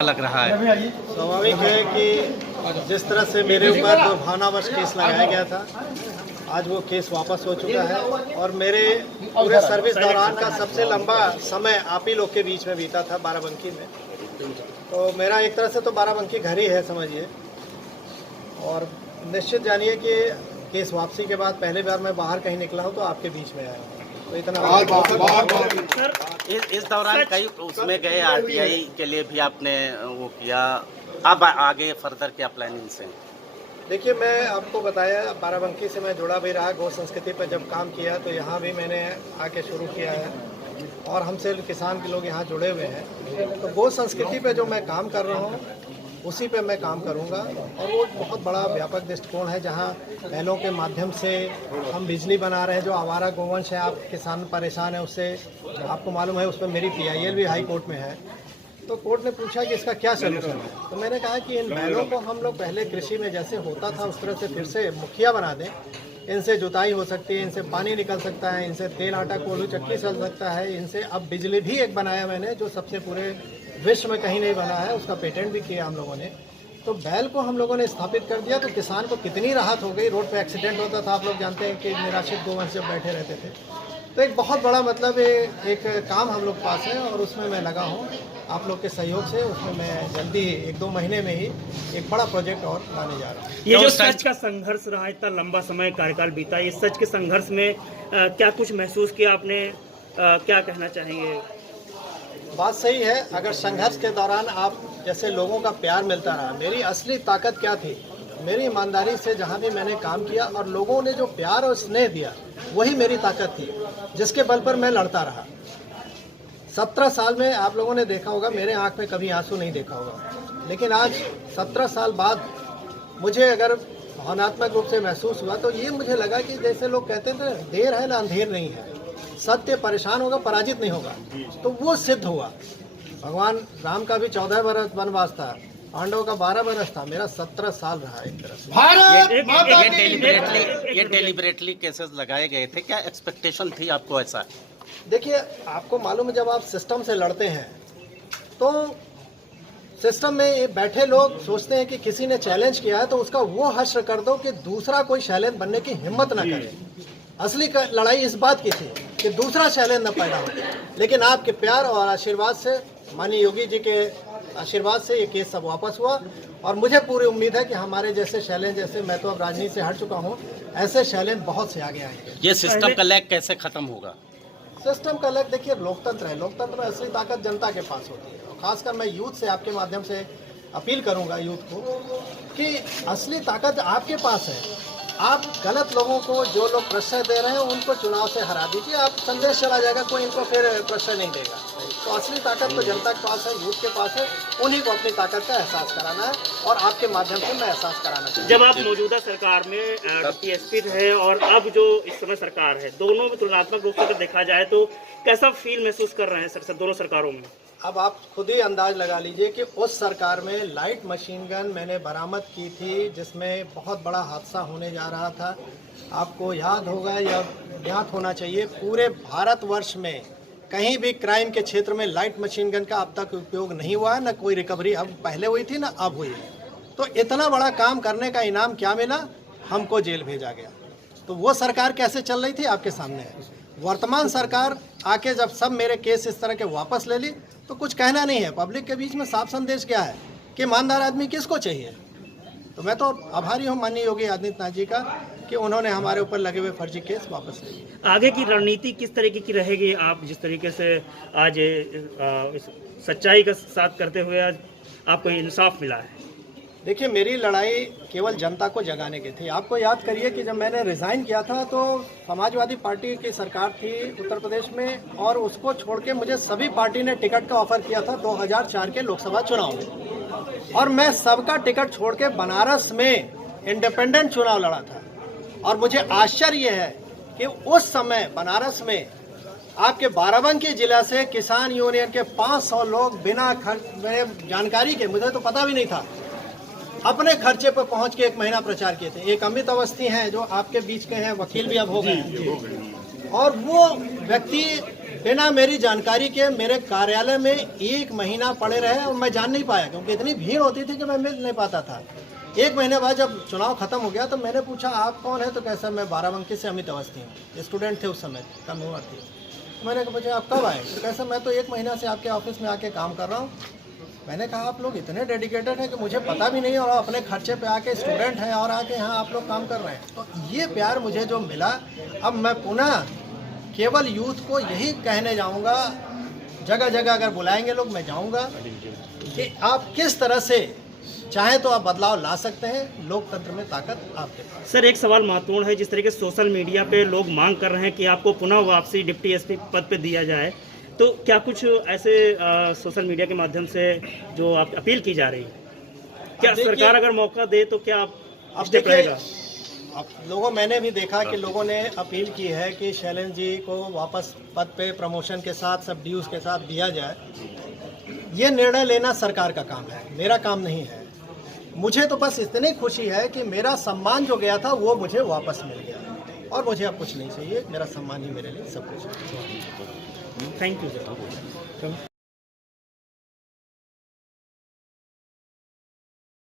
लग रहा है? स्वाभाविक है कि जिस तरह से मेरे ऊपर दुर्भावनावश केस लगाया गया था, आज वो केस वापस हो चुका है और मेरे पूरे सर्विस दौरान का सबसे लंबा समय आप ही लोग के बीच में बीता था बाराबंकी में। तो मेरा एक तरह से तो बाराबंकी घर ही है समझिए, और निश्चित जानिए कि केस वापसी के बाद पहली बार मैं बाहर कहीं निकला हूँ तो आपके बीच में आया हूँ। तो इतना इस दौरान कई उसमें गए, आरटीआई के लिए भी आपने वो किया, अब आगे फर्दर क्या प्लानिंग से? देखिए, मैं आपको बताया बाराबंकी से मैं जुड़ा भी रहा, गौ संस्कृति पर जब काम किया तो यहाँ भी मैंने आके शुरू किया है और हमसे किसान के लोग यहाँ जुड़े हुए हैं। तो गौ संस्कृति पे जो मैं काम कर रहा हूँ उसी पे मैं काम करूँगा, और वो बहुत बड़ा व्यापक दृष्टिकोण है जहाँ बैलों के माध्यम से हम बिजली बना रहे हैं। जो आवारा गोवंश है, आप किसान परेशान है उससे, आपको मालूम है उसमें मेरी PIL भी हाई कोर्ट में है। तो कोर्ट ने पूछा कि इसका क्या सलूशन है, तो मैंने कहा कि इन बैलों को हम लोग पहले कृषि में जैसे होता था उस तरह से फिर से मुखिया बना दें। इनसे जुताई हो सकती है, इनसे पानी निकल सकता है, इनसे तेल आटा कोल्हू चक्की चल सकता है, इनसे अब बिजली भी एक बनाया मैंने जो सबसे पूरे विश्व में कहीं नहीं बना है, उसका पेटेंट भी किया हम लोगों ने। तो बैल को हम लोगों ने स्थापित कर दिया तो किसान को कितनी राहत हो गई। रोड पे एक्सीडेंट होता था, आप लोग जानते हैं कि निराश्रित गोवंश जब बैठे रहते थे। तो एक बहुत बड़ा मतलब एक काम हम लोग पास है और उसमें मैं लगा हूँ आप लोग के सहयोग से। उसमें मैं जल्दी 1-2 महीने में ही एक बड़ा प्रोजेक्ट और लाने जा रहा हूँ। ये जो सच का संघर्ष रहा, इतना लंबा समय कार्यकाल बीता, ये सच के संघर्ष में क्या कुछ महसूस किया आपने, क्या कहना चाहेंगे? बात सही है, अगर संघर्ष के दौरान आप जैसे लोगों का प्यार मिलता रहा। मेरी असली ताकत क्या थी? मेरी ईमानदारी से जहाँ भी मैंने काम किया और लोगों ने जो प्यार और स्नेह दिया, वही मेरी ताकत थी, जिसके बल पर मैं लड़ता रहा। 17 साल में आप लोगों ने देखा होगा मेरे आंख में कभी आंसू नहीं देखा होगा, लेकिन आज 17 साल बाद मुझे अगर भावनात्मक रूप से महसूस हुआ तो ये मुझे लगा कि जैसे लोग कहते थे देर है ना अंधेर नहीं है, सत्य परेशान होगा पराजित नहीं होगा, तो वो सिद्ध हुआ। भगवान राम का भी 14 वर्ष वनवास था, पांडवों का 12 वर्ष था, मेरा 17 साल रहा एक तरह से। ये डेलिबरेटली केसेस लगाए गए थे, क्या एक्सपेक्टेशन थी आपको ऐसा? देखिए, आपको मालूम है जब आप सिस्टम से लड़ते हैं तो सिस्टम में ये बैठे लोग सोचते हैं कि किसी ने चैलेंज किया है तो उसका वो हश्र कर दो कि दूसरा कोई चैलेंज बनने की हिम्मत ना करे। असली लड़ाई इस बात की थी कि दूसरा चैलेंज न पैदा हो, लेकिन आपके प्यार और आशीर्वाद से, माननीय योगी जी के आशीर्वाद से ये केस सब वापस हुआ। और मुझे पूरी उम्मीद है कि हमारे जैसे चैलेंज, जैसे मैं तो अब राजनीति से हट चुका हूँ, ऐसे चैलेंज बहुत से आगे आएंगे। ये सिस्टम का लैग कैसे खत्म होगा? सिस्टम का लग देखिए, लोकतंत्र है, लोकतंत्र में असली ताकत जनता के पास होती है। और खासकर मैं यूथ से आपके माध्यम से अपील करूंगा यूथ को कि असली ताकत आपके पास है। आप गलत लोगों को, जो लोग प्रश्रय दे रहे हैं उनको चुनाव से हरा दीजिए, आप संदेश चला जाएगा, कोई इनको फिर प्रश्रय नहीं देगा। तो असली ताकत तो जनता के पास है, यूथ के पास है, उन्हीं को अपनी ताकत का एहसास कराना है और आपके माध्यम से मैं एहसास कराना चाहूँगा। जब आप मौजूदा सरकार में DPSP है और अब जो इस समय सरकार है, दोनों में तुलनात्मक रूप से अगर देखा जाए तो कैसा फील महसूस कर रहे हैं सर दोनों सरकारों में? अब आप खुद ही अंदाज लगा लीजिए कि उस सरकार में लाइट मशीन गन मैंने बरामद की थी, जिसमें बहुत बड़ा हादसा होने जा रहा था। आपको याद होगा या ज्ञात होना चाहिए, पूरे भारतवर्ष में कहीं भी क्राइम के क्षेत्र में लाइट मशीन गन का अब तक उपयोग नहीं हुआ है, न कोई रिकवरी अब पहले हुई थी न अब हुई है। तो इतना बड़ा काम करने का इनाम क्या मिला? हमको जेल भेजा गया। तो वो सरकार कैसे चल रही थी आपके सामने है। वर्तमान सरकार आके जब सब मेरे केस इस तरह के वापस ले ली तो कुछ कहना नहीं है। पब्लिक के बीच में साफ संदेश क्या है कि ईमानदार आदमी किसको चाहिए। तो मैं तो आभारी हूँ माननीय योगी आदित्यनाथ जी का कि उन्होंने हमारे ऊपर लगे हुए फर्जी केस वापस ले लिए। आगे की रणनीति किस तरीके की रहेगी? आप जिस तरीके से आज सच्चाई का साथ करते हुए आज आपको इंसाफ मिला है, देखिए, मेरी लड़ाई केवल जनता को जगाने की थी। आपको याद करिए कि जब मैंने रिज़ाइन किया था तो समाजवादी पार्टी की सरकार थी उत्तर प्रदेश में, और उसको छोड़ के मुझे सभी पार्टी ने टिकट का ऑफर किया था 2004 के लोकसभा चुनाव में, और मैं सबका टिकट छोड़ के बनारस में इंडिपेंडेंट चुनाव लड़ा था। और मुझे आश्चर्य है कि उस समय बनारस में आपके बाराबंकी जिला से किसान यूनियन के 500 लोग बिना मेरे जानकारी के, मुझे तो पता भी नहीं था, अपने खर्चे पर पहुंच के 1 महीना प्रचार किए थे। एक अमित अवस्थी हैं जो आपके बीच के हैं, वकील भी अब हो गए हैं, और वो व्यक्ति बिना मेरी जानकारी के मेरे कार्यालय में 1 महीना पड़े रहे और मैं जान नहीं पाया, क्योंकि इतनी भीड़ होती थी कि मैं मिल नहीं पाता था। 1 महीने बाद जब चुनाव खत्म हो गया तो मैंने पूछा आप कौन है, तो कैसा मैं बाराबंकी से अमित अवस्थी हूँ, स्टूडेंट थे उस समय, कम उम्र थी। मैंने पूछा आप कब आए, तो कैसा मैं तो 1 महीना से आपके ऑफिस में आके काम कर रहा हूँ। मैंने कहा आप लोग इतने डेडिकेटेड हैं कि मुझे पता भी नहीं, और अपने खर्चे पे आके स्टूडेंट हैं और आके यहाँ आप लोग काम कर रहे हैं। तो ये प्यार मुझे जो मिला, अब मैं पुनः केवल यूथ को यही कहने जाऊँगा, जगह जगह अगर बुलाएंगे लोग मैं जाऊँगा, कि आप किस तरह से चाहे तो आप बदलाव ला सकते हैं, लोकतंत्र में ताकत आपके पास। सर एक सवाल महत्वपूर्ण है, जिस तरीके से सोशल मीडिया पे लोग मांग कर रहे हैं कि आपको पुनः वापसी डिप्टी एसपी पद पे दिया जाए, तो क्या कुछ ऐसे सोशल मीडिया के माध्यम से जो आप अपील की जा रही है, क्या सरकार अगर मौका दे तो क्या अब स्टेप रहेगा? अब लोगों, मैंने भी देखा कि लोगों ने अपील की है कि शैलेंद्र जी को वापस पद पे प्रमोशन के साथ सब ड्यूज के साथ दिया जाए। ये निर्णय लेना सरकार का काम है, मेरा काम नहीं है। मुझे तो बस इतनी खुशी है कि मेरा सम्मान जो गया था वो मुझे वापस मिल गया, और मुझे अब कुछ नहीं चाहिए। मेरा सम्मान ही मेरे लिए सब कुछ है। Thank you sir.